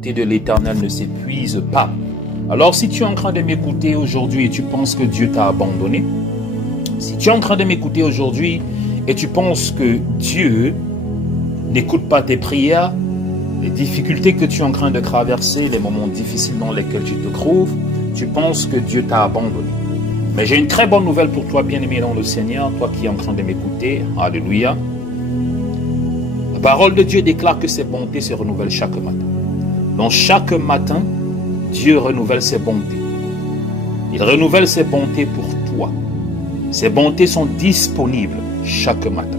de l'Éternel ne s'épuise pas. Alors si tu es en train de m'écouter aujourd'hui et tu penses que Dieu t'a abandonné, si tu es en train de m'écouter aujourd'hui et tu penses que Dieu n'écoute pas tes prières, les difficultés que tu es en train de traverser, les moments difficiles dans lesquels tu te trouves, tu penses que Dieu t'a abandonné. Mais j'ai une très bonne nouvelle pour toi, bien-aimé dans le Seigneur, toi qui es en train de m'écouter. Alléluia. La parole de Dieu déclare que ses bontés se renouvellent chaque matin. Donc chaque matin, Dieu renouvelle ses bontés. Il renouvelle ses bontés pour toi. Ses bontés sont disponibles chaque matin.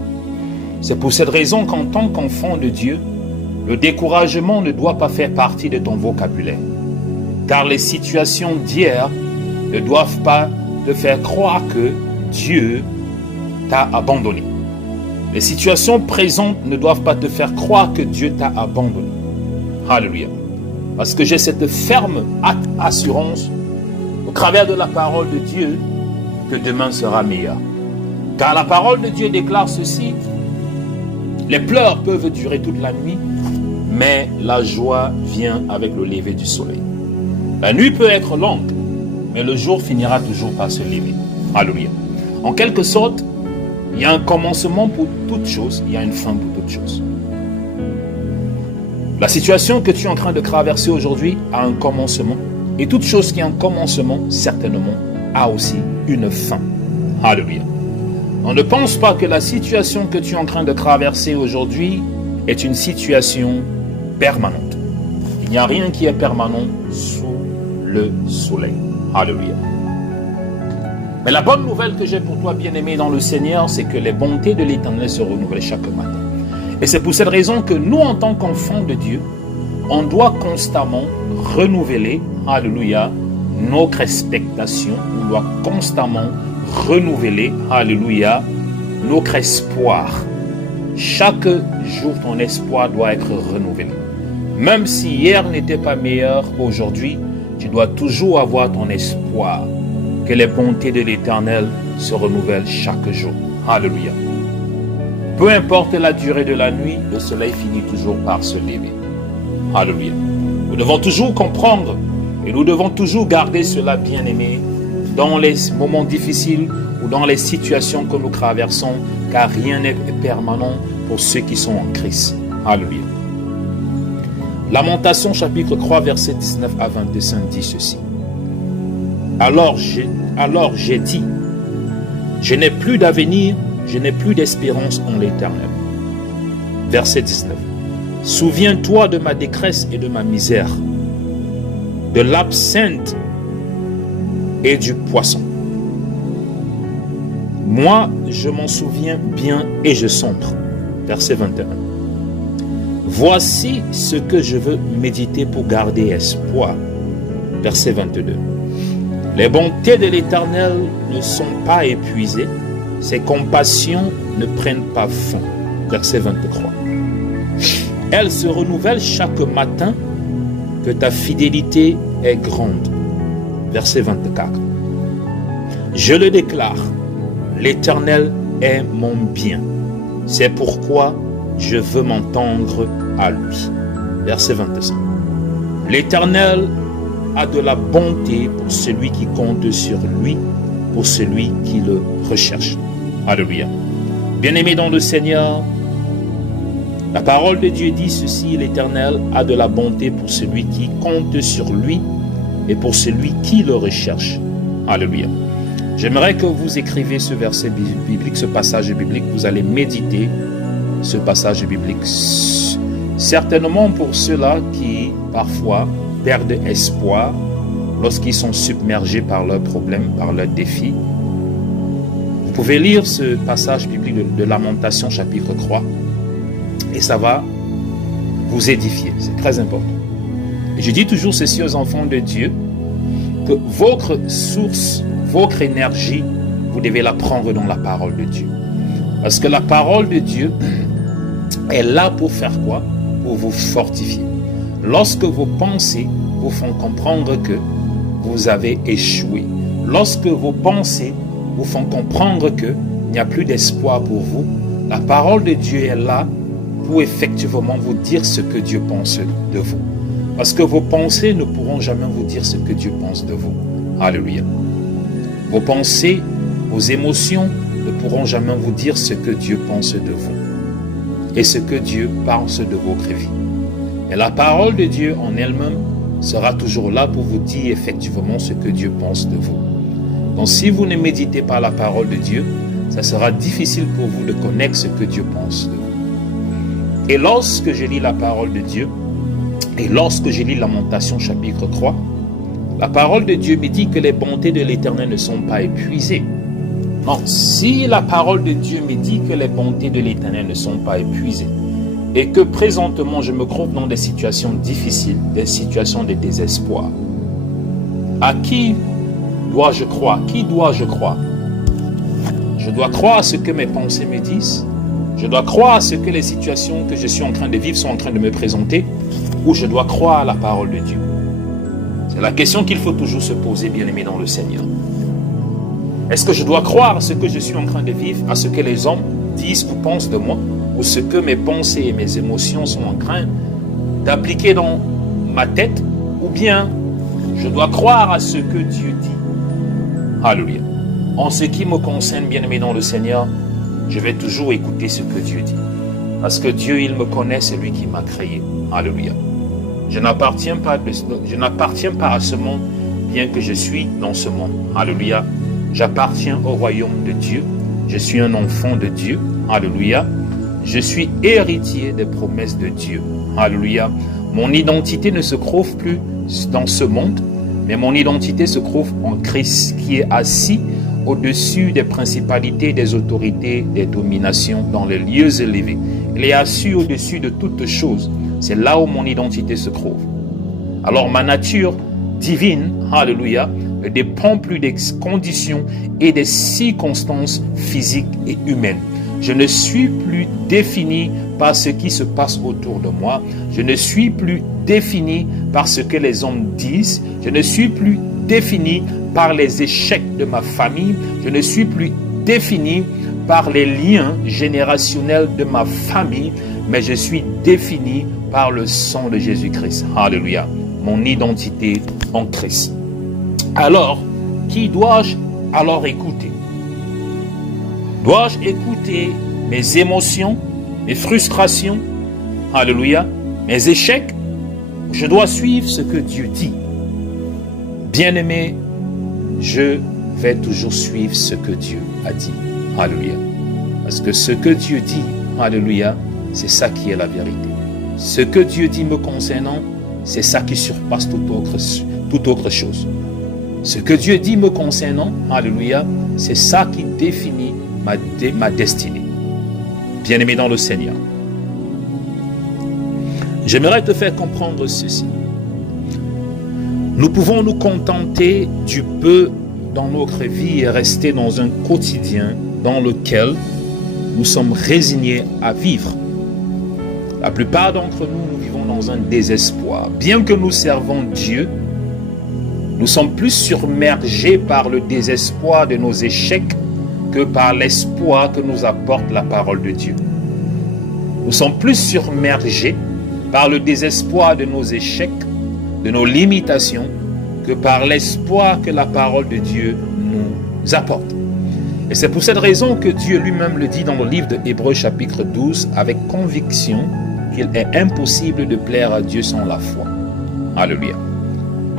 C'est pour cette raison qu'en tant qu'enfant de Dieu, le découragement ne doit pas faire partie de ton vocabulaire. Car les situations d'hier ne doivent pas te faire croire que Dieu t'a abandonné. Les situations présentes ne doivent pas te faire croire que Dieu t'a abandonné. Alléluia. Parce que j'ai cette ferme assurance au travers de la parole de Dieu que demain sera meilleur. Car la parole de Dieu déclare ceci: les pleurs peuvent durer toute la nuit, mais la joie vient avec le lever du soleil. La nuit peut être longue, mais le jour finira toujours par se lever. Alléluia. En quelque sorte, il y a un commencement pour toute chose, il y a une fin pour toute chose. La situation que tu es en train de traverser aujourd'hui a un commencement, et toute chose qui a un commencement, certainement, a aussi une fin. Alléluia. On ne pense pas que la situation que tu es en train de traverser aujourd'hui est une situation permanente. Il n'y a rien qui est permanent sous le soleil. Alléluia. Mais la bonne nouvelle que j'ai pour toi, bien-aimé dans le Seigneur, c'est que les bontés de l'Éternel se renouvellent chaque matin. Et c'est pour cette raison que nous, en tant qu'enfants de Dieu, on doit constamment renouveler, alléluia, notre expectation. On doit constamment renouveler, alléluia, notre espoir. Chaque jour, ton espoir doit être renouvelé. Même si hier n'était pas meilleur qu'aujourd'hui, tu dois toujours avoir ton espoir que les bontés de l'Éternel se renouvellent chaque jour. Alléluia. Peu importe la durée de la nuit, le soleil finit toujours par se lever. Alléluia. Nous devons toujours comprendre et nous devons toujours garder cela, bien-aimé, dans les moments difficiles ou dans les situations que nous traversons, car rien n'est permanent pour ceux qui sont en Christ. Alléluia. Lamentation chapitre 3 verset 19 à 25 dit ceci. Alors j'ai dit, je n'ai plus d'avenir, je n'ai plus d'espérance en l'Éternel. Verset 19. Souviens-toi de ma détresse et de ma misère, de l'absinthe et du poisson. Moi, je m'en souviens bien et je sombre. Verset 21. Voici ce que je veux méditer pour garder espoir. Verset 22. Les bontés de l'Éternel ne sont pas épuisées, ses compassions ne prennent pas fin. Verset 23. Elles se renouvellent chaque matin, que ta fidélité est grande. Verset 24. Je le déclare, l'Éternel est mon bien. C'est pourquoi je veux m'entendre à lui. Verset 25. L'Éternel a de la bonté pour celui qui compte sur lui, pour celui qui le recherche. Alléluia. Bien-aimé dans le Seigneur, la parole de Dieu dit ceci: l'Éternel a de la bonté pour celui qui compte sur lui et pour celui qui le recherche. Alléluia. J'aimerais que vous écriviez ce verset biblique, ce passage biblique. Vous allez méditer ce passage biblique. Certainement pour ceux-là qui, parfois, perdent espoir lorsqu'ils sont submergés par leurs problèmes, par leurs défis. Vous pouvez lire ce passage biblique de Lamentation chapitre 3 et ça va vous édifier. C'est très important. Et je dis toujours ceci aux enfants de Dieu, que votre source, votre énergie, vous devez la prendre dans la parole de Dieu. Parce que la parole de Dieu est là pour faire quoi? Pour vous fortifier. Lorsque vos pensées vous font comprendre que vous avez échoué, lorsque vos pensées vous font comprendre qu'il n'y a plus d'espoir pour vous, la parole de Dieu est là pour effectivement vous dire ce que Dieu pense de vous. Parce que vos pensées ne pourront jamais vous dire ce que Dieu pense de vous. Alléluia. Vos pensées, vos émotions ne pourront jamais vous dire ce que Dieu pense de vous et ce que Dieu pense de votre vie. Et la parole de Dieu en elle-même sera toujours là pour vous dire effectivement ce que Dieu pense de vous. Donc si vous ne méditez pas la parole de Dieu, ça sera difficile pour vous de connaître ce que Dieu pense de vous. Et lorsque je lis la parole de Dieu, et lorsque je lis Lamentation chapitre 3, la parole de Dieu me dit que les bontés de l'Éternel ne sont pas épuisées. Non, si la parole de Dieu me dit que les bontés de l'Éternel ne sont pas épuisées, et que présentement je me trouve dans des situations difficiles, des situations de désespoir, à qui dois-je croire? Qui dois-je croire? Je dois croire à ce que mes pensées me disent? Je dois croire à ce que les situations que je suis en train de vivre sont en train de me présenter? Ou je dois croire à la parole de Dieu? C'est la question qu'il faut toujours se poser, bien-aimé dans le Seigneur. Est-ce que je dois croire à ce que je suis en train de vivre, à ce que les hommes disent ou pensent de moi, ou ce que mes pensées et mes émotions sont en train d'appliquer dans ma tête, ou bien je dois croire à ce que Dieu dit? Alléluia. En ce qui me concerne, bien-aimé dans le Seigneur, je vais toujours écouter ce que Dieu dit. Parce que Dieu, il me connaît, c'est lui qui m'a créé. Alléluia. Je n'appartiens pas à ce monde, bien que je suis dans ce monde. Alléluia. J'appartiens au royaume de Dieu. Je suis un enfant de Dieu. Alléluia. Je suis héritier des promesses de Dieu. Alléluia. Mon identité ne se trouve plus dans ce monde, mais mon identité se trouve en Christ, qui est assis au-dessus des principalités, des autorités, des dominations dans les lieux élevés. Il est assis au-dessus de toutes choses. C'est là où mon identité se trouve. Alors ma nature divine, alléluia, ne dépend plus des conditions et des circonstances physiques et humaines. Je ne suis plus défini par ce qui se passe autour de moi. Je ne suis plus défini par ce que les hommes disent. Je ne suis plus défini par les échecs de ma famille. Je ne suis plus défini par les liens générationnels de ma famille, mais je suis défini par le sang de Jésus-Christ. Alléluia. Mon identité en Christ. Alors, qui dois-je alors écouter? Dois-je écouter mes émotions, mes frustrations, alléluia, mes échecs? Je dois suivre ce que Dieu dit. Bien-aimé, je vais toujours suivre ce que Dieu a dit. Alléluia. Parce que ce que Dieu dit, alléluia, c'est ça qui est la vérité. Ce que Dieu dit me concernant, c'est ça qui surpasse toute autre chose. Ce que Dieu dit me concernant, alléluia, c'est ça qui définit ma destinée. Bien-aimé dans le Seigneur, j'aimerais te faire comprendre ceci. Nous pouvons nous contenter du peu dans notre vie et rester dans un quotidien dans lequel nous sommes résignés à vivre. La plupart d'entre nous, nous vivons dans un désespoir. Bien que nous servons Dieu, nous sommes plus submergés par le désespoir de nos échecs que par l'espoir que nous apporte la parole de Dieu. Nous sommes plus submergés par le désespoir de nos échecs, de nos limitations, que par l'espoir que la parole de Dieu nous apporte. Et c'est pour cette raison que Dieu lui-même le dit dans le livre de Hébreux chapitre 12 avec conviction qu'il est impossible de plaire à Dieu sans la foi. Alléluia.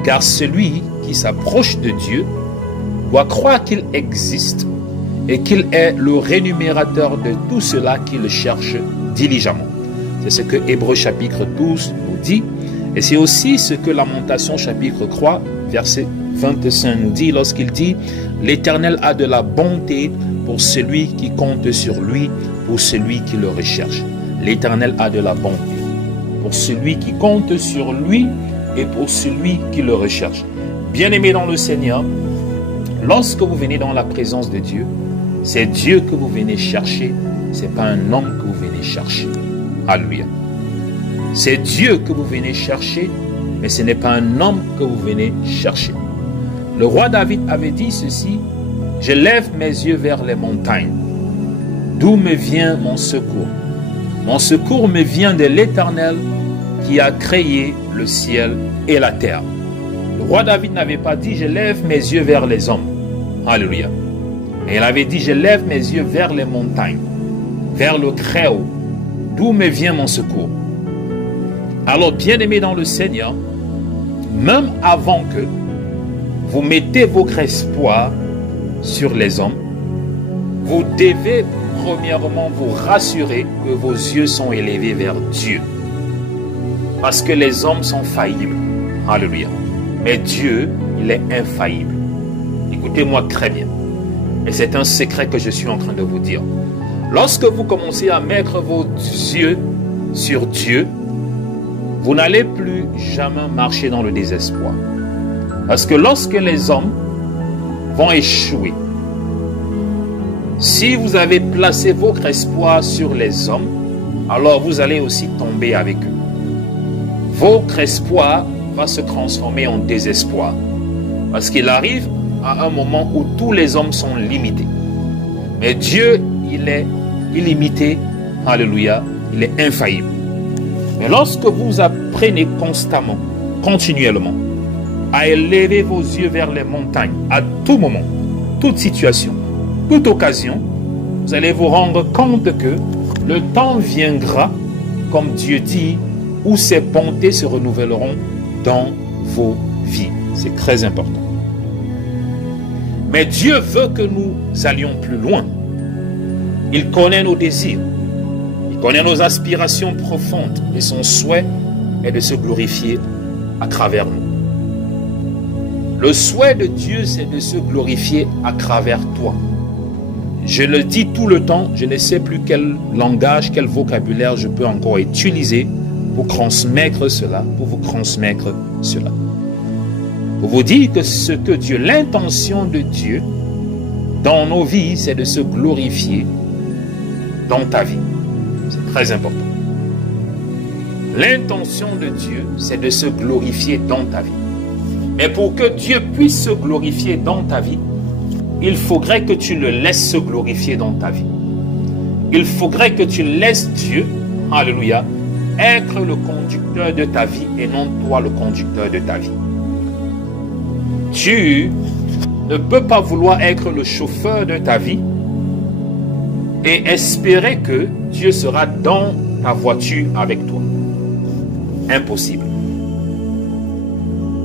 Car celui qui s'approche de Dieu doit croire qu'il existe et qu'il est le rémunérateur de tout cela qui le cherche diligemment. C'est ce que Hébreux chapitre 12 nous dit. Et c'est aussi ce que Lamentation chapitre 3, verset 25 nous dit lorsqu'il dit « L'Éternel a de la bonté pour celui qui compte sur lui, pour celui qui le recherche. » L'Éternel a de la bonté pour celui qui compte sur lui et pour celui qui le recherche. Bien-aimés dans le Seigneur, lorsque vous venez dans la présence de Dieu, c'est Dieu que vous venez chercher, ce n'est pas un homme que vous venez chercher. Alléluia. C'est Dieu que vous venez chercher, mais ce n'est pas un homme que vous venez chercher. Le roi David avait dit ceci, « Je lève mes yeux vers les montagnes. D'où me vient mon secours? Mon secours me vient de l'Éternel, qui a créé le ciel et la terre. Le roi David n'avait pas dit « Je lève mes yeux vers les hommes ». Alléluia. Mais il avait dit « Je lève mes yeux vers les montagnes, vers le Très-Haut, d'où me vient mon secours ». Alors, bien-aimés dans le Seigneur, même avant que vous mettez votre espoir sur les hommes, vous devez premièrement vous rassurer que vos yeux sont élevés vers Dieu. Parce que les hommes sont faillibles. Alléluia. Mais Dieu, il est infaillible. Écoutez-moi très bien. Et c'est un secret que je suis en train de vous dire. Lorsque vous commencez à mettre vos yeux sur Dieu, vous n'allez plus jamais marcher dans le désespoir. Parce que lorsque les hommes vont échouer, si vous avez placé votre espoir sur les hommes, alors vous allez aussi tomber avec eux. Votre espoir va se transformer en désespoir. Parce qu'il arrive à un moment où tous les hommes sont limités. Mais Dieu, il est illimité. Alléluia. Il est infaillible. Mais lorsque vous apprenez constamment, continuellement, à élever vos yeux vers les montagnes, à tout moment, toute situation, toute occasion, vous allez vous rendre compte que le temps viendra, comme Dieu dit, où ses bontés se renouvelleront dans vos vies. C'est très important. Mais Dieu veut que nous allions plus loin. Il connaît nos désirs. Il connaît nos aspirations profondes. Et son souhait est de se glorifier à travers nous. Le souhait de Dieu, c'est de se glorifier à travers toi. Je le dis tout le temps, je ne sais plus quel langage, quel vocabulaire je peux encore utiliser pour transmettre cela, pour vous transmettre cela. Pour vous dire que ce que Dieu, l'intention de Dieu dans nos vies, c'est de se glorifier dans ta vie. C'est très important. L'intention de Dieu, c'est de se glorifier dans ta vie. Mais pour que Dieu puisse se glorifier dans ta vie, il faudrait que tu le laisses se glorifier dans ta vie. Il faudrait que tu laisses Dieu, alléluia, être le conducteur de ta vie et non toi le conducteur de ta vie. Tu ne peux pas vouloir être le chauffeur de ta vie et espérer que Dieu sera dans ta voiture avec toi. Impossible.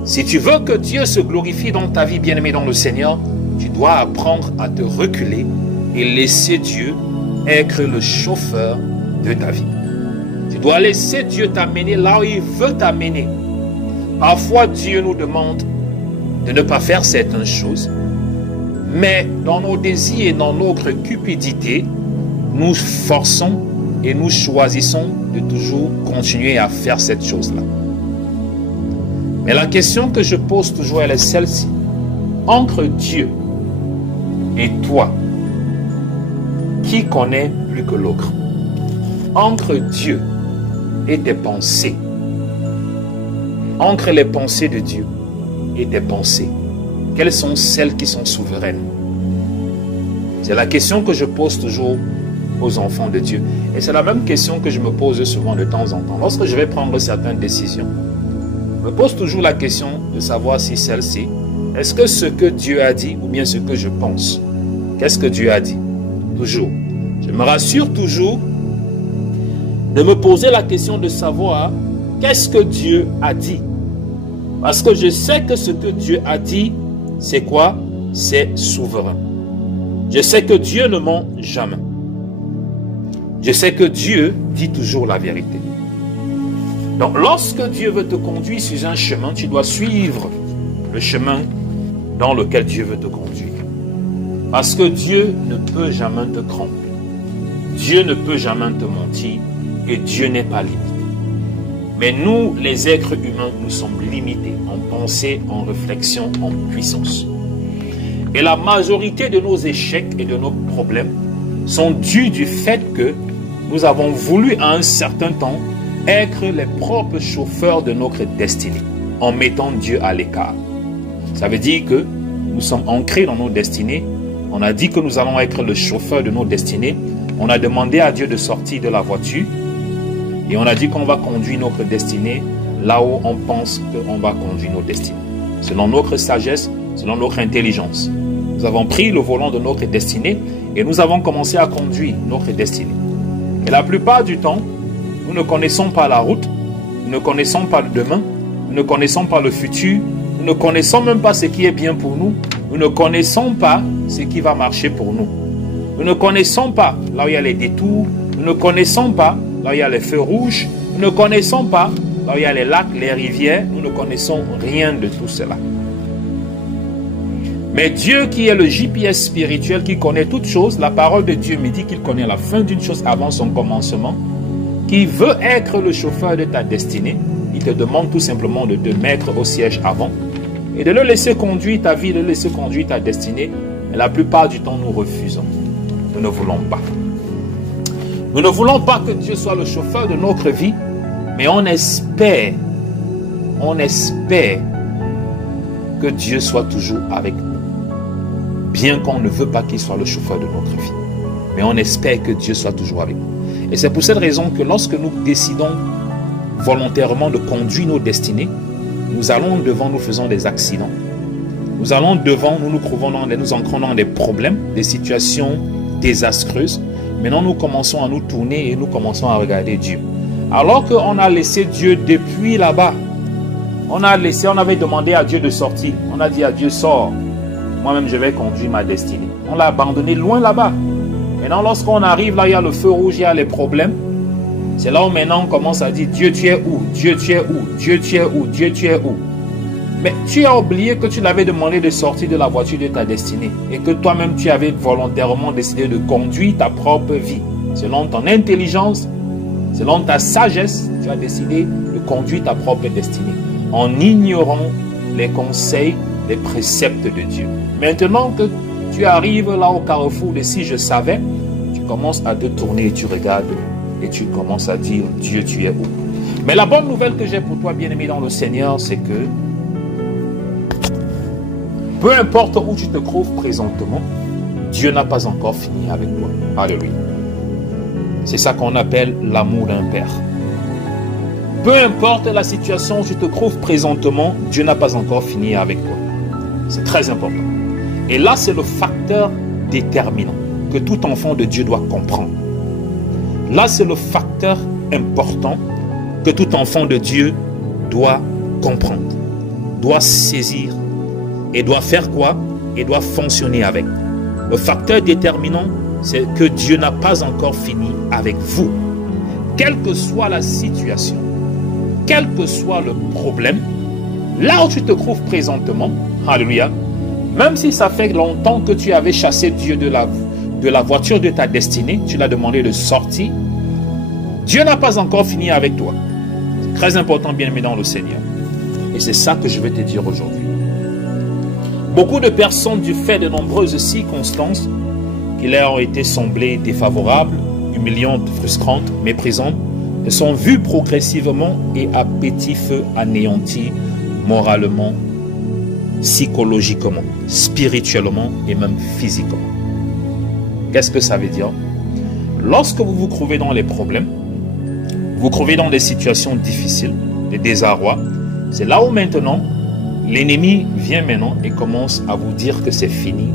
Si tu veux que Dieu se glorifie dans ta vie, bien-aimé dans le Seigneur, tu dois apprendre à te reculer et laisser Dieu être le chauffeur de ta vie. Tu dois laisser Dieu t'amener là où il veut t'amener. Parfois, Dieu nous demande de ne pas faire certaines choses, mais dans nos désirs et dans notre cupidité, nous forçons et nous choisissons de toujours continuer à faire cette chose-là. Mais la question que je pose toujours, elle est celle-ci. Entre Dieu et toi, qui connaît plus que l'autre? Entre Dieu et tes pensées, entre les pensées de Dieu et tes pensées, quelles sont celles qui sont souveraines? C'est la question que je pose toujours aux enfants de Dieu. Et c'est la même question que je me pose souvent de temps en temps. Lorsque je vais prendre certaines décisions, je me pose toujours la question de savoir si celle-ci, est-ce que ce que Dieu a dit ou bien ce que je pense? Qu'est-ce que Dieu a dit? Toujours. Je me rassure toujours de me poser la question de savoir qu'est-ce que Dieu a dit. Parce que je sais que ce que Dieu a dit, c'est quoi? C'est souverain. Je sais que Dieu ne ment jamais. Je sais que Dieu dit toujours la vérité. Donc, lorsque Dieu veut te conduire sur un chemin, tu dois suivre le chemin dans lequel Dieu veut te conduire. Parce que Dieu ne peut jamais te tromper. Dieu ne peut jamais te mentir et Dieu n'est pas limité. Mais nous, les êtres humains, nous sommes limités en pensée, en réflexion, en puissance. Et la majorité de nos échecs et de nos problèmes sont dus du fait que nous avons voulu à un certain temps être les propres chauffeurs de notre destinée en mettant Dieu à l'écart. Ça veut dire que nous sommes ancrés dans nos destinées. On a dit que nous allons être le chauffeur de nos destinées. On a demandé à Dieu de sortir de la voiture. Et on a dit qu'on va conduire notre destinée là où on pense qu'on va conduire nos destinées. Selon notre sagesse, selon notre intelligence. Nous avons pris le volant de notre destinée et nous avons commencé à conduire notre destinée. Et la plupart du temps, nous ne connaissons pas la route, nous ne connaissons pas le demain, nous ne connaissons pas le futur, nous ne connaissons même pas ce qui est bien pour nous, nous ne connaissons pas ce qui va marcher pour nous. Nous ne connaissons pas là où il y a les détours, nous ne connaissons pas là où il y a les feux rouges, nous ne connaissons pas là où il y a les lacs, les rivières, nous ne connaissons rien de tout cela. Mais Dieu qui est le GPS spirituel, qui connaît toutes choses, la parole de Dieu me dit qu'il connaît la fin d'une chose avant son commencement, qui veut être le chauffeur de ta destinée. Il te demande tout simplement de te mettre au siège avant et de le laisser conduire ta vie, de le laisser conduire ta destinée. Mais la plupart du temps, nous refusons. Nous ne voulons pas. Nous ne voulons pas que Dieu soit le chauffeur de notre vie, mais on espère que Dieu soit toujours avec nous. Bien qu'on ne veut pas qu'il soit le chauffeur de notre vie. Mais on espère que Dieu soit toujours avec nous. Et c'est pour cette raison que lorsque nous décidons volontairement de conduire nos destinées, nous allons devant, nous faisons des accidents. Nous allons devant, nous nous ancrons dans des problèmes, des situations désastreuses. Maintenant, nous commençons à nous tourner et nous commençons à regarder Dieu. Alors qu'on a laissé Dieu depuis là-bas. On avait demandé à Dieu de sortir. On a dit à Dieu, sors. Moi-même, je vais conduire ma destinée. On l'a abandonné loin là-bas. Maintenant, lorsqu'on arrive là, il y a le feu rouge, il y a les problèmes. C'est là où maintenant on commence à dire, Dieu, tu es où? Dieu, tu es où? Dieu, tu es où? Dieu, tu es où? Mais tu as oublié que tu l'avais demandé de sortir de la voiture de ta destinée. Et que toi-même, tu avais volontairement décidé de conduire ta propre vie. Selon ton intelligence, selon ta sagesse, tu as décidé de conduire ta propre destinée. En ignorant les conseils, les préceptes de Dieu. Maintenant que tu arrives là au carrefour de si je savais, tu commences à te tourner et tu regardes et tu commences à dire Dieu, tu es où? Mais la bonne nouvelle que j'ai pour toi, bien-aimé dans le Seigneur, c'est que peu importe où tu te trouves présentement, Dieu n'a pas encore fini avec toi. Alléluia. C'est ça qu'on appelle l'amour d'un père. Peu importe la situation où tu te trouves présentement, Dieu n'a pas encore fini avec toi. C'est très important. Et là, c'est le facteur déterminant que tout enfant de Dieu doit comprendre. Là, c'est le facteur important que tout enfant de Dieu doit comprendre, doit saisir et doit faire quoi? Et doit fonctionner avec. Le facteur déterminant, c'est que Dieu n'a pas encore fini avec vous. Quelle que soit la situation, quel que soit le problème, là où tu te trouves présentement, alléluia, même si ça fait longtemps que tu avais chassé Dieu de la voiture de ta destinée, tu l'as demandé de sortir, Dieu n'a pas encore fini avec toi. C'est très important, bien-aimé dans le Seigneur. Et c'est ça que je vais te dire aujourd'hui. Beaucoup de personnes, du fait de nombreuses circonstances qui leur ont été semblées défavorables, humiliantes, frustrantes, méprisantes, sont vues progressivement et à petit feu anéanties moralement, psychologiquement, spirituellement et même physiquement. Qu'est-ce que ça veut dire? Lorsque vous vous trouvez dans les problèmes, vous vous trouvez dans des situations difficiles, des désarrois, c'est là où maintenant l'ennemi vient maintenant et commence à vous dire que c'est fini.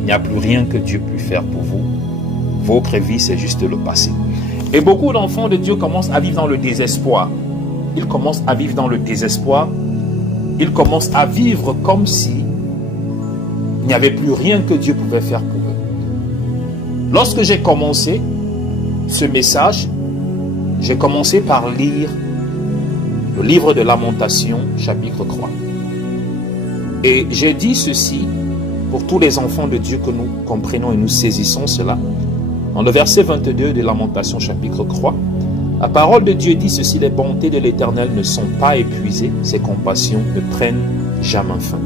Il n'y a plus rien que Dieu puisse faire pour vous. Votre vie, c'est juste le passé. Et beaucoup d'enfants de Dieu commencent à vivre dans le désespoir. Ils commencent à vivre dans le désespoir. Ils commencent à vivre comme si il n'y avait plus rien que Dieu pouvait faire pour eux. Lorsque j'ai commencé ce message, j'ai commencé par lire le livre de Lamentation, chapitre 3. Et j'ai dit ceci pour tous les enfants de Dieu, que nous comprenons et nous saisissons cela. Dans le verset 22 de Lamentation, chapitre 3, la parole de Dieu dit ceci: les bontés de l'Éternel ne sont pas épuisées, ses compassions ne prennent jamais fin.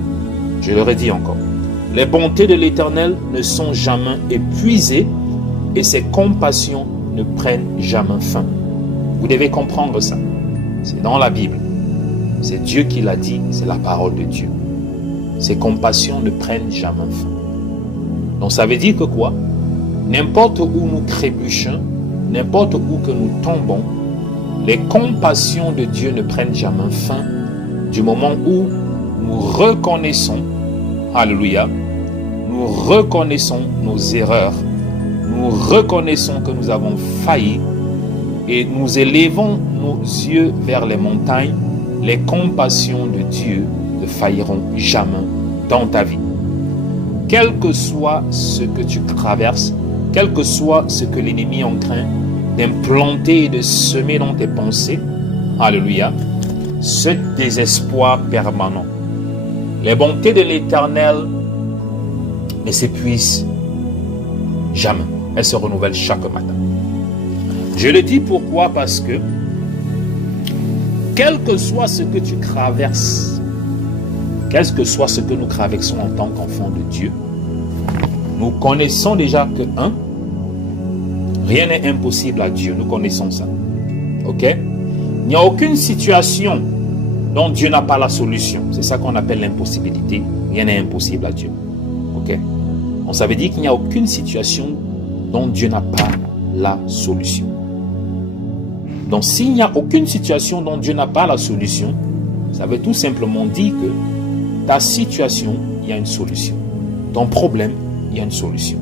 Je le redis encore. Les bontés de l'Éternel ne sont jamais épuisées et ses compassions ne prennent jamais fin. Vous devez comprendre ça. C'est dans la Bible. C'est Dieu qui l'a dit, c'est la parole de Dieu. Ses compassions ne prennent jamais fin. Donc ça veut dire que quoi? N'importe où nous trébuchons, n'importe où que nous tombons, les compassions de Dieu ne prennent jamais fin du moment où nous reconnaissons, alléluia, nous reconnaissons nos erreurs, nous reconnaissons que nous avons failli et nous élevons nos yeux vers les montagnes. Les compassions de Dieu ne failliront jamais dans ta vie. Quel que soit ce que tu traverses, quel que soit ce que l'ennemi est en train d'implanter et de semer dans tes pensées, alléluia, ce désespoir permanent, les bontés de l'Éternel ne s'épuisent jamais. Elles se renouvellent chaque matin. Je le dis pourquoi? Parce que quel que soit ce que tu traverses, quel que soit ce que nous traversons en tant qu'enfants de Dieu, nous connaissons déjà que rien n'est impossible à Dieu. Nous connaissons ça. Ok? Il n'y a aucune situation dont Dieu n'a pas la solution. C'est ça qu'on appelle l'impossibilité. Rien n'est impossible à Dieu. Ok? Donc ça veut dire qu'il n'y a aucune situation dont Dieu n'a pas la solution. Donc s'il n'y a aucune situation dont Dieu n'a pas la solution, ça veut tout simplement dire que ta situation, il y a une solution. Ton problème, il y a une solution.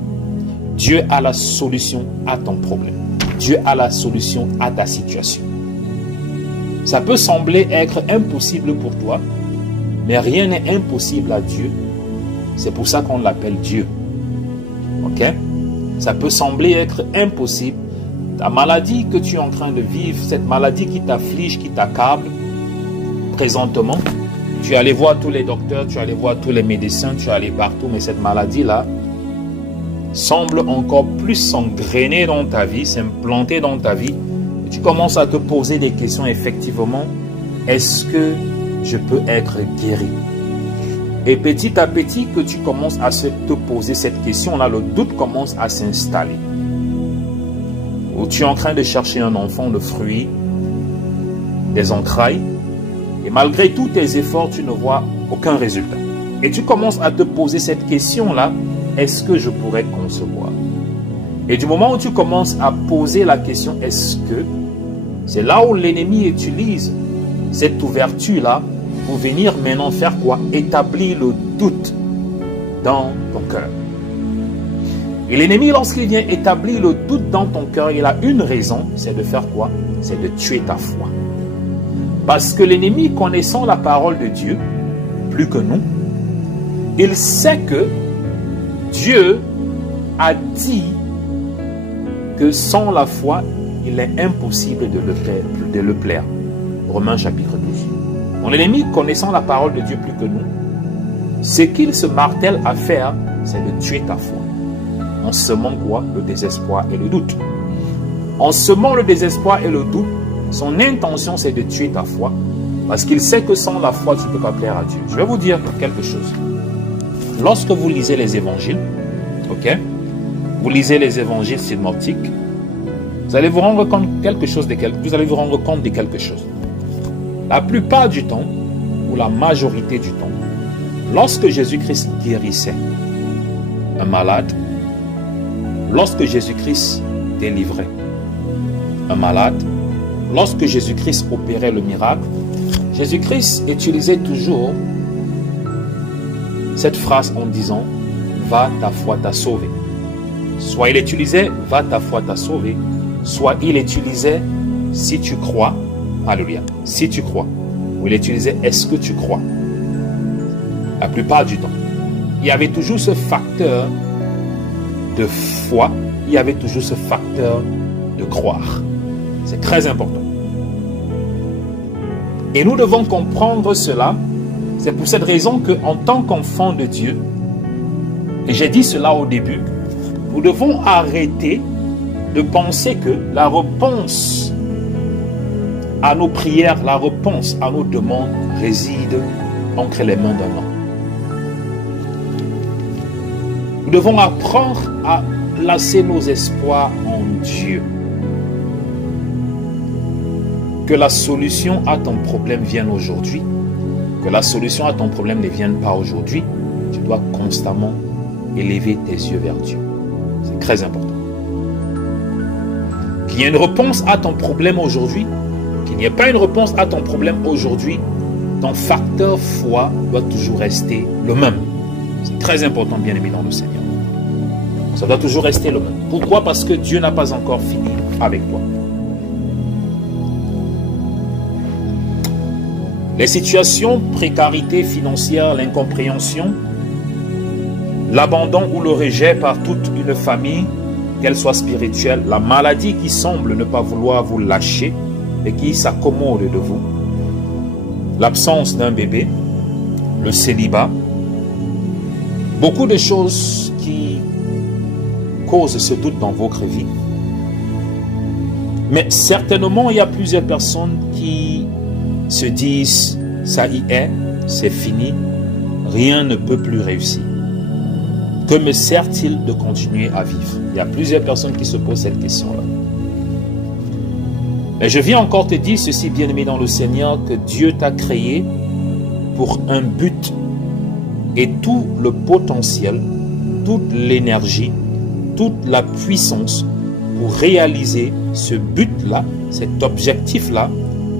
Dieu a la solution à ton problème. Dieu a la solution à ta situation. Ça peut sembler être impossible pour toi, mais rien n'est impossible à Dieu. C'est pour ça qu'on l'appelle Dieu. Ok? Ça peut sembler être impossible. Ta maladie que tu es en train de vivre, cette maladie qui t'afflige, qui t'accable, présentement, tu es allé voir tous les docteurs, tu es allé voir tous les médecins, tu es allé partout, mais cette maladie-là semble encore plus s'engrainer dans ta vie, s'implanter dans ta vie. Et tu commences à te poser des questions, effectivement, est-ce que je peux être guéri? Et petit à petit que tu commences à te poser cette question-là, le doute commence à s'installer. Ou tu es en train de chercher un enfant, de fruits, des entrailles, et malgré tous tes efforts, tu ne vois aucun résultat. Et tu commences à te poser cette question-là, est-ce que je pourrais concevoir? Et du moment où tu commences à poser la question, est-ce que, c'est là où l'ennemi utilise cette ouverture-là pour venir maintenant faire quoi? Établir le doute dans ton cœur. Et l'ennemi, lorsqu'il vient établir le doute dans ton cœur, il a une raison, c'est de faire quoi? C'est de tuer ta foi. Parce que l'ennemi, connaissant la parole de Dieu, plus que nous, il sait que Dieu a dit que sans la foi, il est impossible de le plaire. Romains chapitre 12. Donc l'ennemi, connaissant la parole de Dieu plus que nous, ce qu'il se martèle à faire, c'est de tuer ta foi. En semant quoi? Le désespoir et le doute. En semant le désespoir et le doute, son intention c'est de tuer ta foi. Parce qu'il sait que sans la foi, tu ne peux pas plaire à Dieu. Je vais vous dire quelque chose. Lorsque vous lisez les évangiles, ok, vous lisez les évangiles synoptiques, vous allez vous rendre compte de quelque chose. La plupart du temps, ou la majorité du temps, lorsque Jésus-Christ guérissait un malade, lorsque Jésus-Christ délivrait un malade, lorsque Jésus-Christ opérait le miracle, Jésus-Christ utilisait toujours cette phrase en disant « Va, ta foi t'a sauvé ». Soit il utilisait « Va, ta foi t'a sauvé », soit il utilisait « Si tu crois », alléluia, « Si tu crois », ou il utilisait « Est-ce que tu crois ». La plupart du temps, il y avait toujours ce facteur de foi, il y avait toujours ce facteur de croire. C'est très important. Et nous devons comprendre cela. C'est pour cette raison qu'en tant qu'enfant de Dieu, et j'ai dit cela au début, nous devons arrêter de penser que la réponse à nos prières, la réponse à nos demandes réside entre les mains d'un homme. Nous devons apprendre à placer nos espoirs en Dieu. Que la solution à ton problème vienne aujourd'hui, que la solution à ton problème ne vienne pas aujourd'hui, tu dois constamment élever tes yeux vers Dieu. C'est très important. Qu'il y ait une réponse à ton problème aujourd'hui, qu'il n'y ait pas une réponse à ton problème aujourd'hui, ton facteur foi doit toujours rester le même. C'est très important, bien aimé dans le Seigneur. Ça doit toujours rester le même. Pourquoi? Parce que Dieu n'a pas encore fini avec toi. Les situations, précarité financière, l'incompréhension, l'abandon ou le rejet par toute une famille, qu'elle soit spirituelle, la maladie qui semble ne pas vouloir vous lâcher et qui s'accommode de vous, l'absence d'un bébé, le célibat, beaucoup de choses qui causent ce doute dans votre vie. Mais certainement, il y a plusieurs personnes qui se disent, ça y est, c'est fini, rien ne peut plus réussir. Que me sert-il de continuer à vivre? Il y a plusieurs personnes qui se posent cette question-là. Mais je viens encore te dire ceci, bien-aimé dans le Seigneur, que Dieu t'a créé pour un but et tout le potentiel, toute l'énergie, toute la puissance pour réaliser ce but-là, cet objectif-là,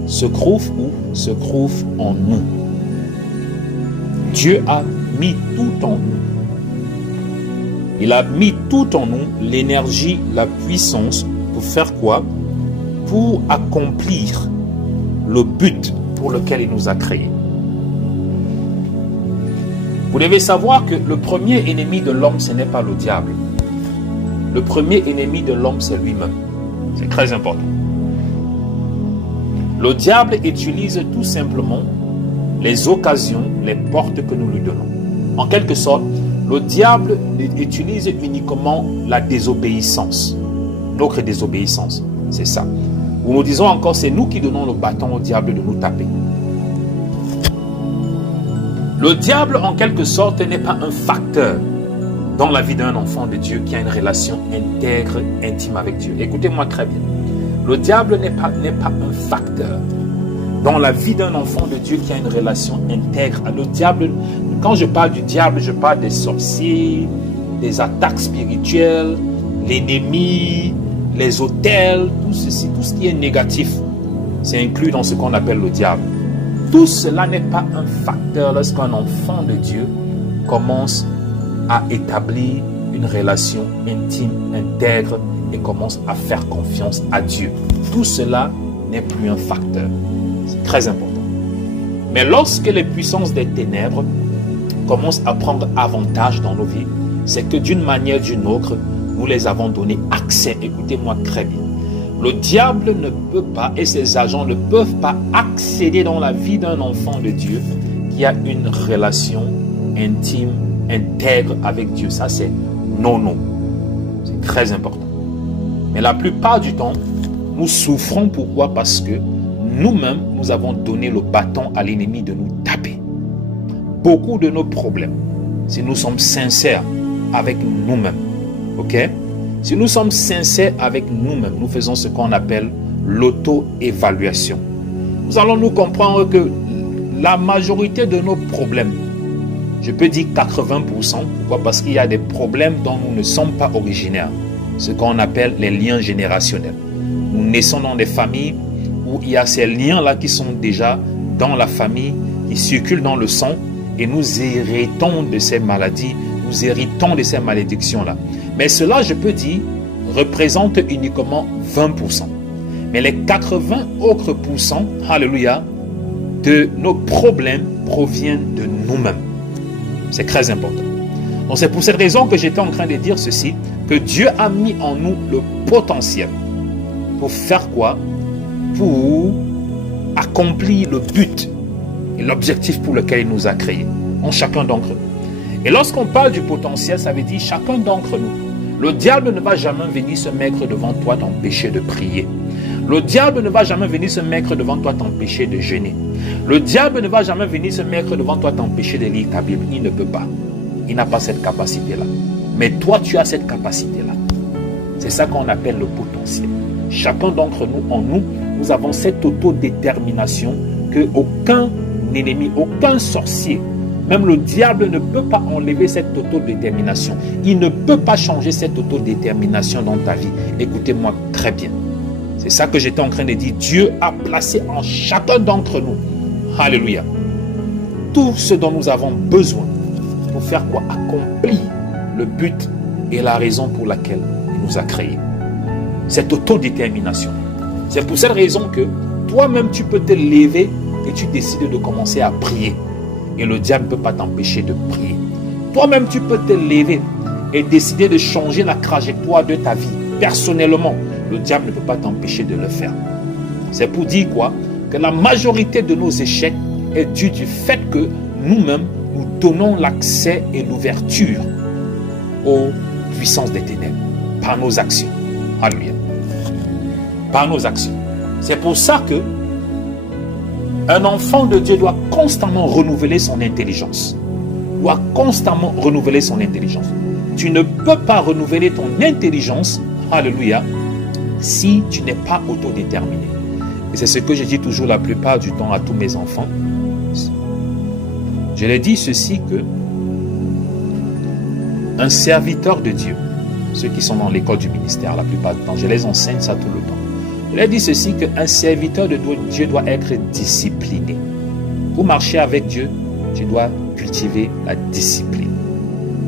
se trouve où? Se trouve en nous. Dieu a mis tout en nous. Il a mis tout en nous, l'énergie, la puissance, pour faire quoi? Pour accomplir le but pour lequel il nous a créés. Vous devez savoir que le premier ennemi de l'homme, ce n'est pas le diable. Le premier ennemi de l'homme, c'est lui-même. C'est très important. Le diable utilise tout simplement les occasions, les portes que nous lui donnons. En quelque sorte, le diable utilise uniquement la désobéissance, notre désobéissance. C'est ça. Ou nous disons encore, c'est nous qui donnons le bâton au diable de nous taper. Le diable, en quelque sorte, n'est pas un facteur dans la vie d'un enfant de Dieu qui a une relation intègre, intime avec Dieu. Écoutez-moi très bien. Le diable n'est pas un facteur dans la vie d'un enfant de Dieu qui a une relation intègre. Le diable, quand je parle du diable, je parle des sorciers, des attaques spirituelles, l'ennemi, les autels, tout ceci, tout ce qui est négatif, c'est inclus dans ce qu'on appelle le diable. Tout cela n'est pas un facteur lorsqu'un enfant de Dieu commence à établir une relation intime, intègre et commence à faire confiance à Dieu. Tout cela n'est plus un facteur. C'est très important. Mais lorsque les puissances des ténèbres commencent à prendre avantage dans nos vies, c'est que d'une manière ou d'une autre, nous les avons donné accès. Écoutez-moi très bien. Le diable ne peut pas, et ses agents ne peuvent pas accéder dans la vie d'un enfant de Dieu qui a une relation intime, intègre avec Dieu. Ça, c'est non. C'est très important. Mais la plupart du temps, nous souffrons. Pourquoi? Parce que nous-mêmes, nous avons donné le bâton à l'ennemi de nous taper. Beaucoup de nos problèmes, si nous sommes sincères avec nous-mêmes, ok? Si nous sommes sincères avec nous-mêmes, nous faisons ce qu'on appelle l'auto-évaluation. Nous allons nous comprendre que la majorité de nos problèmes, je peux dire 80%, pourquoi? Parce qu'il y a des problèmes dont nous ne sommes pas originaires, ce qu'on appelle les liens générationnels. Nous naissons dans des familles où il y a ces liens-là qui sont déjà dans la famille, qui circulent dans le sang, et nous héritons de ces maladies, nous héritons de ces malédictions-là. Mais cela, je peux dire, représente uniquement 20%. Mais les 80 autres pourcents, alléluia, de nos problèmes proviennent de nous-mêmes. C'est très important. Donc c'est pour cette raison que j'étais en train de dire ceci, que Dieu a mis en nous le potentiel. Pour faire quoi? Pour accomplir le but et l'objectif pour lequel il nous a créés, en chacun d'entre nous. Et lorsqu'on parle du potentiel, ça veut dire chacun d'entre nous. Le diable ne va jamais venir se mettre devant toi t'empêcher de prier. Le diable ne va jamais venir se mettre devant toi t'empêcher de jeûner. Le diable ne va jamais venir se mettre devant toi t'empêcher de lire ta Bible. Il ne peut pas. Il n'a pas cette capacité-là. Mais toi, tu as cette capacité-là. C'est ça qu'on appelle le potentiel. Chacun d'entre nous, en nous, nous avons cette autodétermination que aucun ennemi, aucun sorcier, même le diable ne peut pas enlever cette autodétermination. Il ne peut pas changer cette autodétermination dans ta vie. Écoutez-moi très bien. C'est ça que j'étais en train de dire. Dieu a placé en chacun d'entre nous, alléluia, tout ce dont nous avons besoin pour faire quoi? Accomplir le but et la raison pour laquelle il nous a créés. Cette autodétermination. C'est pour cette raison que toi-même tu peux te lever et tu décides de commencer à prier. Et le diable ne peut pas t'empêcher de prier. Toi-même tu peux te lever et décider de changer la trajectoire de ta vie. Personnellement, le diable ne peut pas t'empêcher de le faire. C'est pour dire quoi? Que la majorité de nos échecs est due du fait que nous-mêmes, nous donnons l'accès et l'ouverture aux puissances des ténèbres par nos actions. Alléluia. Par nos actions. C'est pour ça que un enfant de Dieu doit constamment renouveler son intelligence. Doit constamment renouveler son intelligence. Tu ne peux pas renouveler ton intelligence, alléluia, si tu n'es pas autodéterminé. Et c'est ce que je dis toujours la plupart du temps à tous mes enfants. Je leur dis ceci que un serviteur de Dieu, ceux qui sont dans l'école du ministère la plupart du temps, je les enseigne ça tout le temps. Je leur dis ceci qu'un serviteur de Dieu doit être discipliné. Pour marcher avec Dieu, tu dois cultiver la discipline.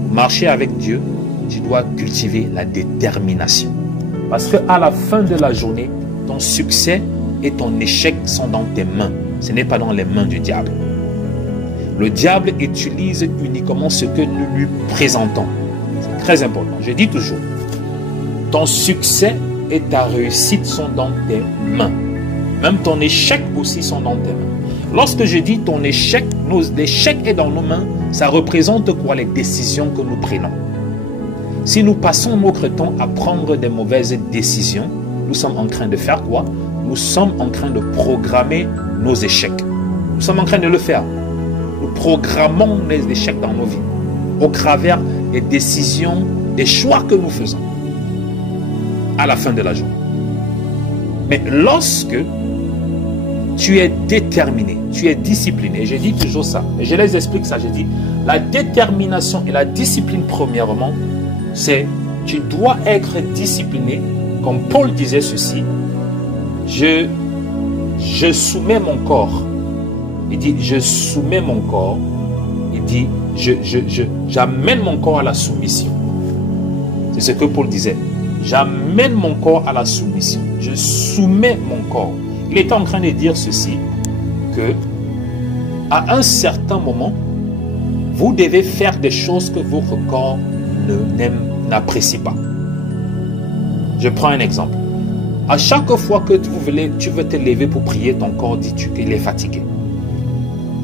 Pour marcher avec Dieu, tu dois cultiver la détermination. Parce qu'à la fin de la journée, ton succès et ton échec sont dans tes mains. Ce n'est pas dans les mains du diable. Le diable utilise uniquement ce que nous lui présentons. C'est très important. Je dis toujours, ton succès et ta réussite sont dans tes mains. Même ton échec aussi sont dans tes mains. Lorsque je dis ton échec, l'échec est dans nos mains, ça représente quoi? Les décisions que nous prenons. Si nous passons notre temps à prendre des mauvaises décisions, nous sommes en train de faire quoi? Nous sommes en train de programmer nos échecs. Nous sommes en train de le faire. Nous programmons les échecs dans nos vies au travers des décisions, des choix que nous faisons à la fin de la journée. Mais lorsque tu es déterminé, tu es discipliné, je dis toujours ça, et je les explique ça, je dis, la détermination et la discipline premièrement, c'est tu dois être discipliné, comme Paul disait ceci, je soumets mon corps. Il dit, je soumets mon corps. Il dit, j'amène mon corps à la soumission. C'est ce que Paul disait. J'amène mon corps à la soumission. Je soumets mon corps. Il était en train de dire ceci, que à un certain moment, vous devez faire des choses que votre corps n'apprécie pas. Je prends un exemple. À chaque fois que tu veux te lever pour prier, ton corps dit qu'il est fatigué.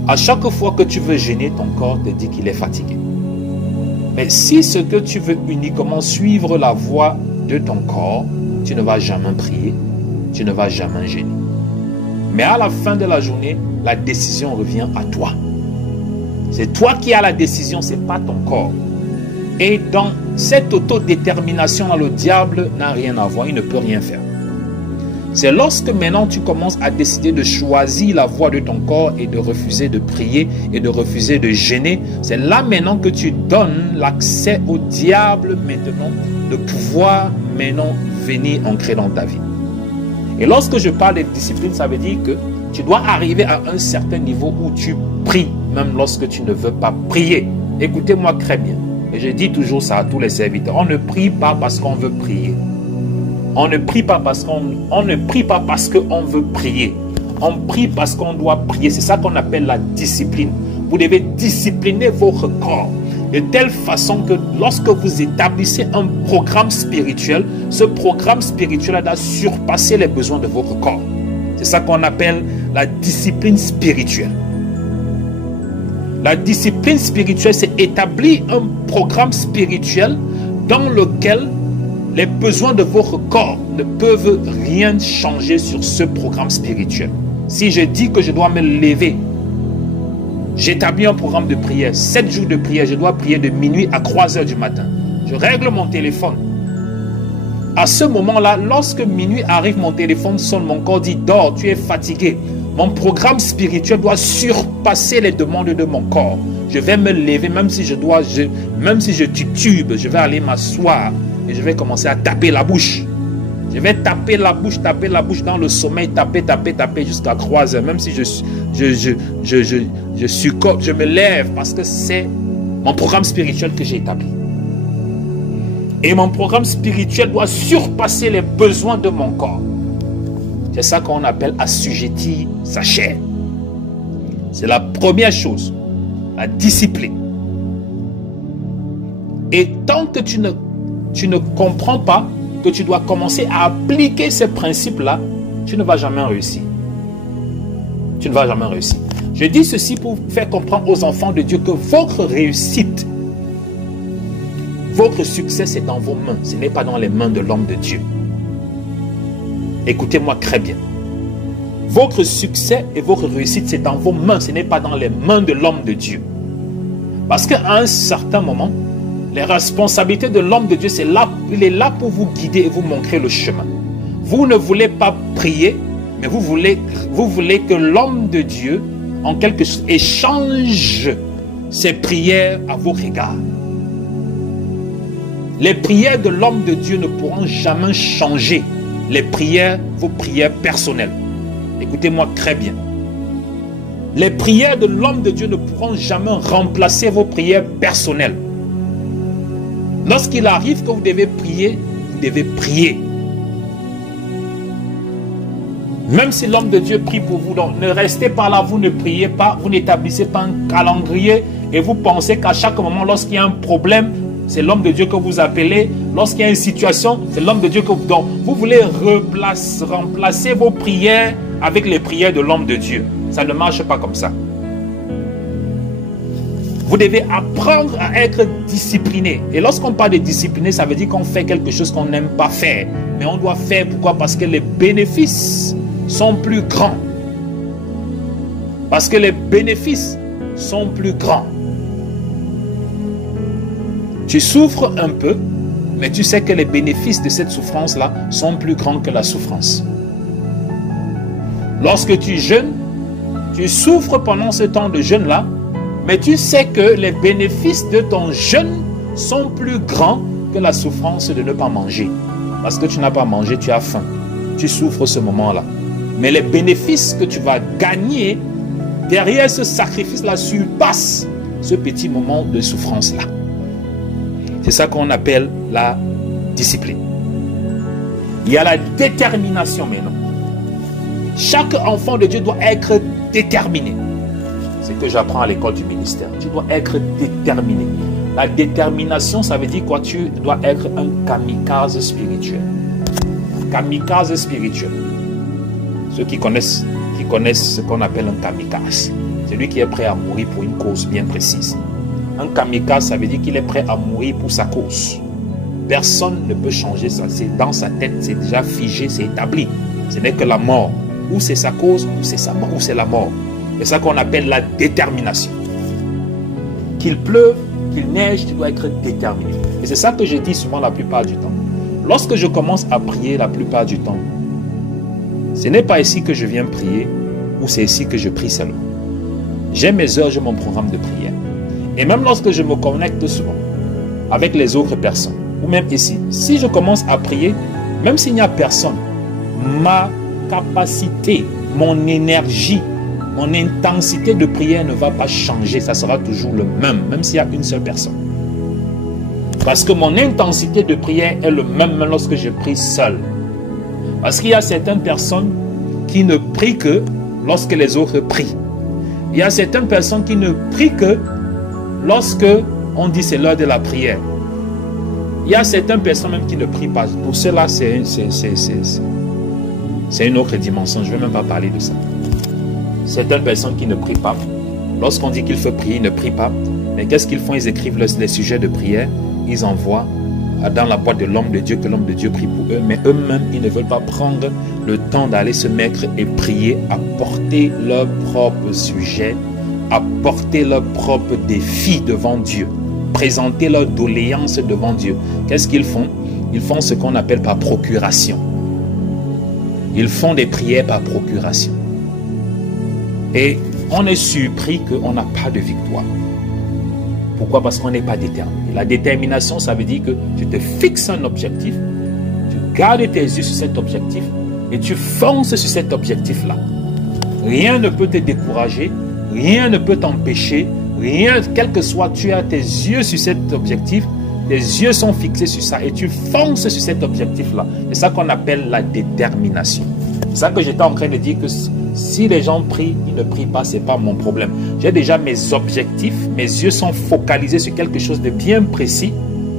À chaque fois que tu veux gêner, ton corps te dit qu'il est fatigué. Mais si ce que tu veux uniquement suivre la voie de ton corps, tu ne vas jamais prier, tu ne vas jamais gêner. Mais à la fin de la journée, la décision revient à toi. C'est toi qui as la décision, ce n'est pas ton corps. Et dans cette autodétermination, le diable n'a rien à voir, il ne peut rien faire. C'est lorsque maintenant tu commences à décider de choisir la voie de ton corps et de refuser de prier et de refuser de gêner, c'est là maintenant que tu donnes l'accès au diable maintenant de pouvoir maintenant venir ancrer dans ta vie. Et lorsque je parle de discipline, ça veut dire que tu dois arriver à un certain niveau où tu pries, même lorsque tu ne veux pas prier. Écoutez-moi très bien. Et je dis toujours ça à tous les serviteurs. On ne prie pas parce qu'on veut prier. On ne prie pas parce qu'on veut prier. On prie parce qu'on doit prier. C'est ça qu'on appelle la discipline. Vous devez discipliner votre corps de telle façon que lorsque vous établissez un programme spirituel, ce programme spirituel doit surpasser les besoins de votre corps. C'est ça qu'on appelle la discipline spirituelle. La discipline spirituelle, c'est établir un programme spirituel dans lequel les besoins de votre corps ne peuvent rien changer sur ce programme spirituel. Si je dis que je dois me lever, j'établis un programme de prière, 7 jours de prière, je dois prier de minuit à 3 heures du matin. Je règle mon téléphone. À ce moment-là, lorsque minuit arrive, mon téléphone sonne, mon corps dit « dors, tu es fatigué ». Mon programme spirituel doit surpasser les demandes de mon corps. Je vais me lever, même si je titube, je vais aller m'asseoir et je vais commencer à taper la bouche. Je vais taper la bouche dans le sommeil, taper jusqu'à 3 heures. Même si je succombe, je me lève parce que c'est mon programme spirituel que j'ai établi. Et mon programme spirituel doit surpasser les besoins de mon corps. C'est ça qu'on appelle assujettir sa chair. C'est la première chose, la discipline. Et tant que tu ne comprends pas que tu dois commencer à appliquer ces principes-là, tu ne vas jamais réussir. Tu ne vas jamais réussir. Je dis ceci pour faire comprendre aux enfants de Dieu que votre réussite, votre succès, c'est dans vos mains. Ce n'est pas dans les mains de l'homme de Dieu. Écoutez-moi très bien. Votre succès et votre réussite, c'est dans vos mains. Ce n'est pas dans les mains de l'homme de Dieu. Parce qu'à un certain moment, les responsabilités de l'homme de Dieu, c'est là, il est là pour vous guider et vous montrer le chemin. Vous ne voulez pas prier, mais vous voulez que l'homme de Dieu, en quelque sorte, échange ses prières à vos regards. Les prières de l'homme de Dieu ne pourront jamais changer vos prières personnelles. Écoutez-moi très bien. Les prières de l'homme de Dieu ne pourront jamais remplacer vos prières personnelles. Lorsqu'il arrive que vous devez prier, vous devez prier. Même si l'homme de Dieu prie pour vous, donc ne restez pas là, vous ne priez pas, vous n'établissez pas un calendrier et vous pensez qu'à chaque moment, lorsqu'il y a un problème, c'est l'homme de Dieu que vous appelez. Lorsqu'il y a une situation, c'est l'homme de Dieu que vous... Donc, vous voulez remplacer vos prières avec les prières de l'homme de Dieu. Ça ne marche pas comme ça. Vous devez apprendre à être discipliné. Et lorsqu'on parle de discipliné, ça veut dire qu'on fait quelque chose qu'on n'aime pas faire. Mais on doit faire, pourquoi? Parce que les bénéfices sont plus grands. Parce que les bénéfices sont plus grands. Tu souffres un peu, mais tu sais que les bénéfices de cette souffrance-là sont plus grands que la souffrance. Lorsque tu jeûnes, tu souffres pendant ce temps de jeûne-là, mais tu sais que les bénéfices de ton jeûne sont plus grands que la souffrance de ne pas manger. Parce que tu n'as pas mangé, tu as faim. Tu souffres ce moment-là. Mais les bénéfices que tu vas gagner derrière ce sacrifice-là surpassent ce petit moment de souffrance-là. C'est ça qu'on appelle la discipline. Il y a la détermination maintenant. Chaque enfant de Dieu doit être déterminé. C'est ce que j'apprends à l'école du ministère. Tu dois être déterminé. La détermination, ça veut dire quoi? Tu dois être un kamikaze spirituel. Kamikaze spirituel. Ceux qui connaissent ce qu'on appelle un kamikaze. C'est lui qui est prêt à mourir pour une cause bien précise. Un kamikaze, ça veut dire qu'il est prêt à mourir pour sa cause. Personne ne peut changer ça. C'est dans sa tête, c'est déjà figé, c'est établi. Ce n'est que la mort. Ou c'est sa cause, ou c'est sa mort, ou c'est la mort. C'est ça qu'on appelle la détermination. Qu'il pleuve, qu'il neige, tu dois être déterminé. Et c'est ça que je dis souvent la plupart du temps. Lorsque je commence à prier la plupart du temps, ce n'est pas ici que je viens prier, ou c'est ici que je prie seulement. J'ai mes heures, j'ai mon programme de prière. Et même lorsque je me connecte souvent avec les autres personnes, ou même ici, si je commence à prier, même s'il n'y a personne, ma capacité, mon énergie, mon intensité de prière ne va pas changer. Ça sera toujours le même s'il y a une seule personne. Parce que mon intensité de prière est le même lorsque je prie seul. Parce qu'il y a certaines personnes qui ne prient que lorsque les autres prient. Il y a certaines personnes qui ne prient que lorsque on dit c'est l'heure de la prière. Il y a certaines personnes même qui ne prient pas. Pour cela, c'est une autre dimension. Je ne vais même pas parler de ça. Certaines personnes qui ne prient pas, lorsqu'on dit qu'il faut prier, ils ne prient pas. Mais qu'est-ce qu'ils font? Ils écrivent les sujets de prière. Ils envoient dans la boîte de l'homme de Dieu, que l'homme de Dieu prie pour eux. Mais eux-mêmes, ils ne veulent pas prendre le temps d'aller se mettre et prier, apporter leur propre sujet, apporter leur propre défi devant Dieu, présenter leur doléance devant Dieu. Qu'est-ce qu'ils font? Ils font ce qu'on appelle par procuration. Ils font des prières par procuration. Et on est surpris qu'on n'a pas de victoire. Pourquoi? Parce qu'on n'est pas déterminé. La détermination, ça veut dire que tu te fixes un objectif, tu gardes tes yeux sur cet objectif et tu fonces sur cet objectif-là. Rien ne peut te décourager, rien ne peut t'empêcher, rien, quel que soit, tu as tes yeux sur cet objectif, tes yeux sont fixés sur ça et tu fonces sur cet objectif-là. C'est ça qu'on appelle la détermination. C'est ça que j'étais en train de dire, que si les gens prient, ils ne prient pas, ce n'est pas mon problème. J'ai déjà mes objectifs, mes yeux sont focalisés sur quelque chose de bien précis,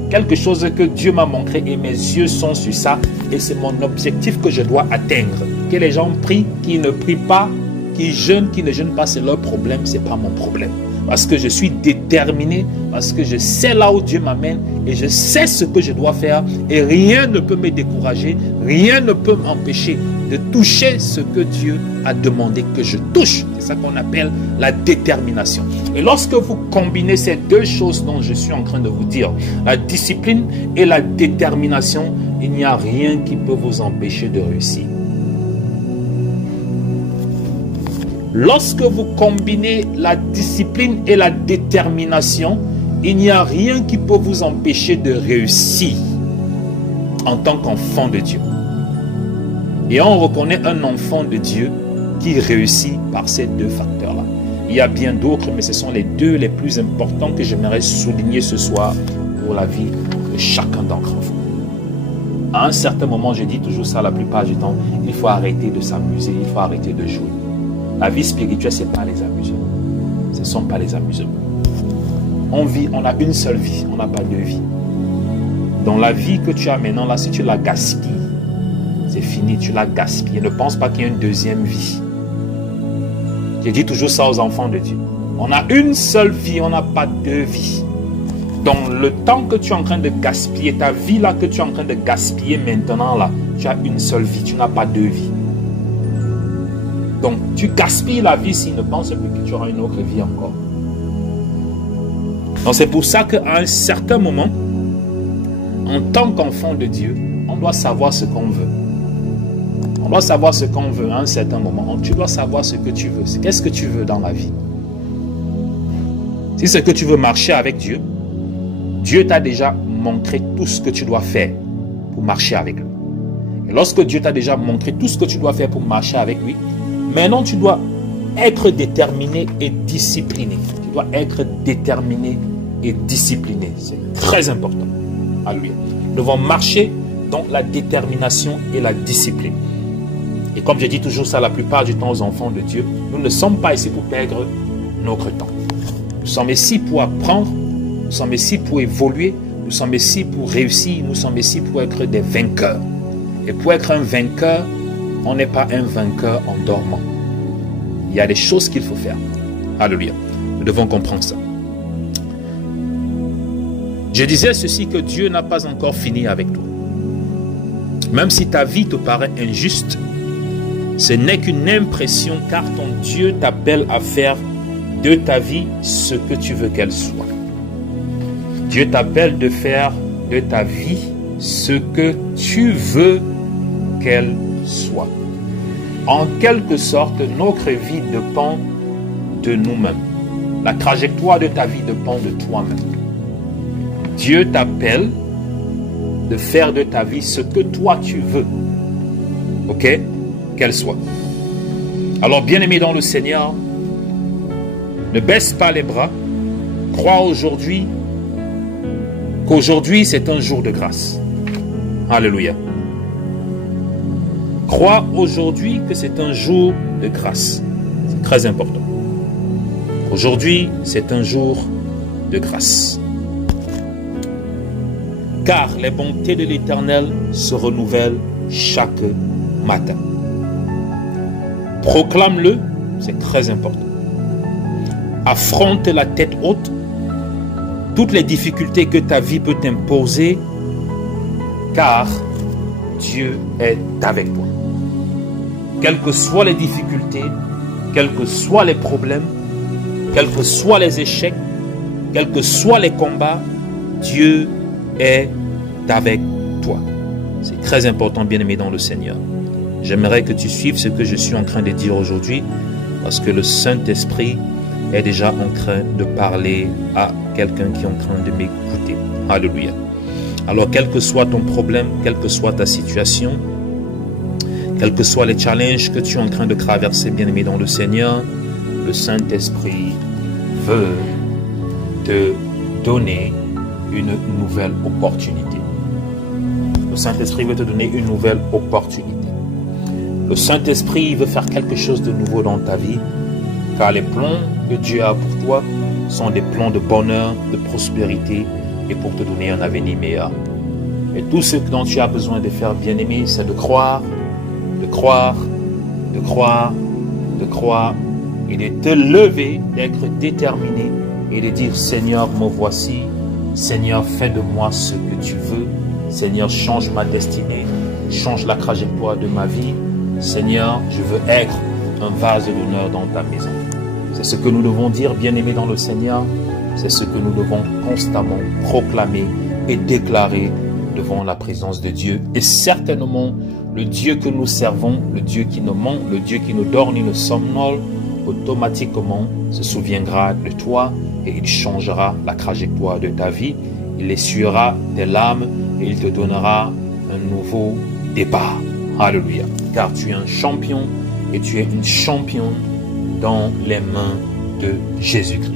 quelque chose que Dieu m'a montré et mes yeux sont sur ça et c'est mon objectif que je dois atteindre. Que les gens prient, qu'ils ne prient pas, qu'ils jeûnent, qu'ils ne jeûnent pas, c'est leur problème, ce n'est pas mon problème. Parce que je suis déterminé, parce que je sais là où Dieu m'amène et je sais ce que je dois faire et rien ne peut me décourager, rien ne peut m'empêcher de toucher ce que Dieu a demandé que je touche. C'est ça qu'on appelle la détermination. Et lorsque vous combinez ces deux choses dont je suis en train de vous dire, la discipline et la détermination, il n'y a rien qui peut vous empêcher de réussir. Lorsque vous combinez la discipline et la détermination, il n'y a rien qui peut vous empêcher de réussir en tant qu'enfant de Dieu. Et on reconnaît un enfant de Dieu qui réussit par ces deux facteurs-là. Il y a bien d'autres, mais ce sont les deux les plus importants que j'aimerais souligner ce soir pour la vie de chacun d'entre vous. À un certain moment, je dis toujours ça la plupart du temps, il faut arrêter de s'amuser, il faut arrêter de jouer. La vie spirituelle, ce n'est pas les amusements. Ce ne sont pas les amusements. On vit, on a une seule vie, on n'a pas deux vies. Dans la vie que tu as maintenant, là, si tu la gaspilles, c'est fini, tu l'as gaspillé. Ne pense pas qu'il y a une deuxième vie. Je dis toujours ça aux enfants de Dieu. On a une seule vie, on n'a pas deux vies. Donc le temps que tu es en train de gaspiller, ta vie là que tu es en train de gaspiller maintenant là, tu as une seule vie, tu n'as pas deux vies. Donc tu gaspilles la vie s'il ne pense plus que tu auras une autre vie encore. Donc c'est pour ça qu'à un certain moment, en tant qu'enfant de Dieu, on doit savoir ce qu'on veut. On doit savoir ce qu'on veut à un certain moment. Tu dois savoir ce que tu veux. Qu'est-ce que tu veux dans la vie? Si c'est que tu veux marcher avec Dieu, Dieu t'a déjà montré tout ce que tu dois faire pour marcher avec lui. Et lorsque Dieu t'a déjà montré tout ce que tu dois faire pour marcher avec lui, maintenant tu dois être déterminé et discipliné. Tu dois être déterminé et discipliné. C'est très important. Alléluia. Nous devons marcher dans la détermination et la discipline. Et comme je dis toujours ça la plupart du temps aux enfants de Dieu, nous ne sommes pas ici pour perdre notre temps. Nous sommes ici pour apprendre, nous sommes ici pour évoluer, nous sommes ici pour réussir, nous sommes ici pour être des vainqueurs. Et pour être un vainqueur, on n'est pas un vainqueur en dormant. Il y a des choses qu'il faut faire. Alléluia. Nous devons comprendre ça. Je disais ceci, que Dieu n'a pas encore fini avec toi. Même si ta vie te paraît injuste, ce n'est qu'une impression, car ton Dieu t'appelle à faire de ta vie ce que tu veux qu'elle soit. Dieu t'appelle de faire de ta vie ce que tu veux qu'elle soit. En quelque sorte, notre vie dépend de nous-mêmes. La trajectoire de ta vie dépend de toi-même. Dieu t'appelle de faire de ta vie ce que toi tu veux. Ok? Qu'elle soit. Alors, bien-aimé dans le Seigneur, ne baisse pas les bras. Crois aujourd'hui qu'aujourd'hui c'est un jour de grâce. Alléluia. Crois aujourd'hui que c'est un jour de grâce. C'est très important. Aujourd'hui, c'est un jour de grâce. Car les bontés de l'Éternel se renouvellent chaque matin. Proclame-le, c'est très important. Affronte la tête haute. Toutes les difficultés que ta vie peut t'imposer, car Dieu est avec toi. Quelles que soient les difficultés, quels que soient les problèmes, quels que soient les échecs, quels que soient les combats, Dieu est avec toi. C'est très important, bien-aimé dans le Seigneur. J'aimerais que tu suives ce que je suis en train de dire aujourd'hui, parce que le Saint-Esprit est déjà en train de parler à quelqu'un qui est en train de m'écouter. Alléluia. Alors, quel que soit ton problème, quelle que soit ta situation, quels que soient les challenges que tu es en train de traverser, bien-aimé dans le Seigneur, le Saint-Esprit veut te donner une nouvelle opportunité. Le Saint-Esprit veut te donner une nouvelle opportunité. Le Saint-Esprit veut faire quelque chose de nouveau dans ta vie, car les plans que Dieu a pour toi sont des plans de bonheur, de prospérité et pour te donner un avenir meilleur. Et tout ce dont tu as besoin de faire, bien-aimé, c'est de croire, de croire, de croire, de croire et de te lever, d'être déterminé et de dire, Seigneur, me voici. Seigneur, fais de moi ce que tu veux. Seigneur, change ma destinée, change la trajectoire de ma vie. Seigneur, je veux être un vase d'honneur dans ta maison. C'est ce que nous devons dire, bien-aimés dans le Seigneur. C'est ce que nous devons constamment proclamer et déclarer devant la présence de Dieu. Et certainement, le Dieu que nous servons, le Dieu qui nous ment, le Dieu qui nous donne une somnole, automatiquement se souviendra de toi et il changera la trajectoire de ta vie. Il essuiera tes larmes et il te donnera un nouveau départ. Alléluia. Car tu es un champion et tu es une championne dans les mains de Jésus-Christ.